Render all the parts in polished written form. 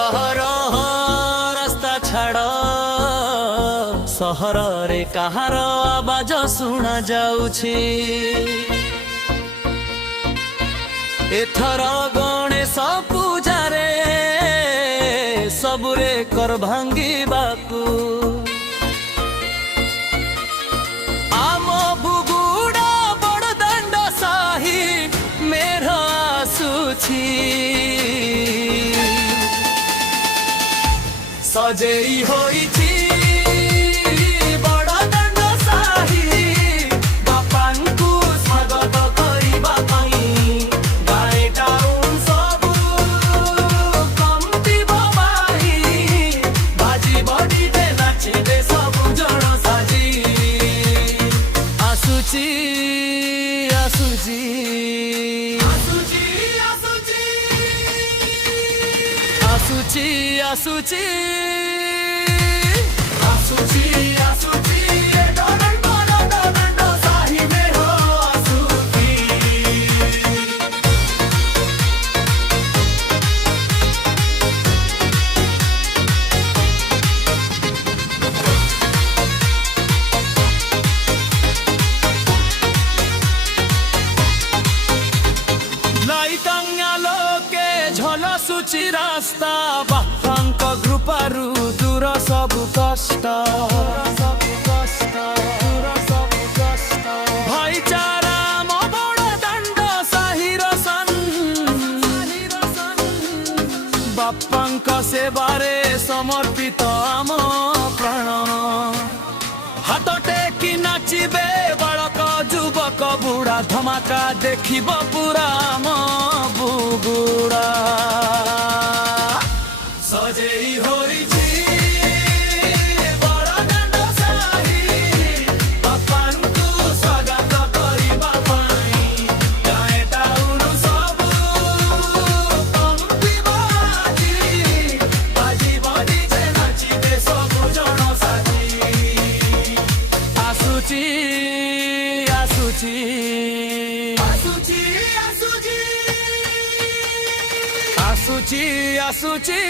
रह रह रास्ता छाड़ सहर रे कहार आवाज शुणा जाउछि एथर गणेश पूजा रे सबुरे कर भांगी बाकू आम बुगुड़ा बड़दाण्ड साही मेघ आसुछि सजेई होइछि आसुची आसुची आसुची आसुची ये डोरंडो साही में हो आसुची लाइटांगा लोके झलसुची रास्ता बापांक ग्रुपारु दूर सबु कष्ट भाईचारा मो बड़दाण्ड साहिर सन बापांक सेवारे समर्पित आम प्राण हाथ टेकी नाचिबे बालक युवक बुढ़ा धमाका देखिब पूरा आम बुगुड़ा सजेई होइछि बड़दाण्ड साही बापांकु स्वागत करिबा पाई गाए टाउन सबु कंपी बाजी बाजी जे नाचिबे सबु जण साथी आसुची आसुची आसुची आसुची आसुची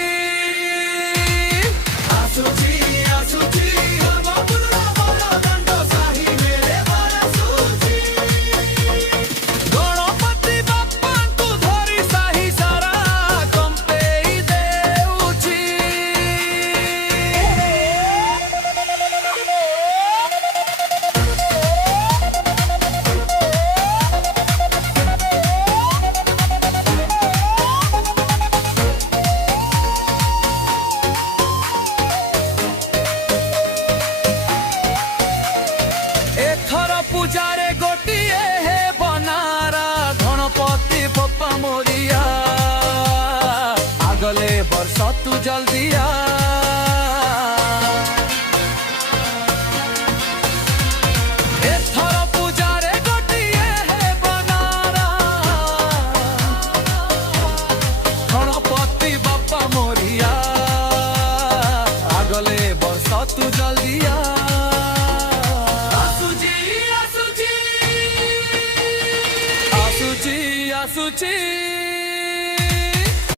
आसुची आसुची बाबुरा बड़दाण्ड साही मेरे बरसुची गणपति बाप्पांकु धरी साही सारा कंपेई देउछि एथर पूजारे गोटिए हे बनारा गणपति बप्पा मोरिया आगले वर्ष तू जल्दी आ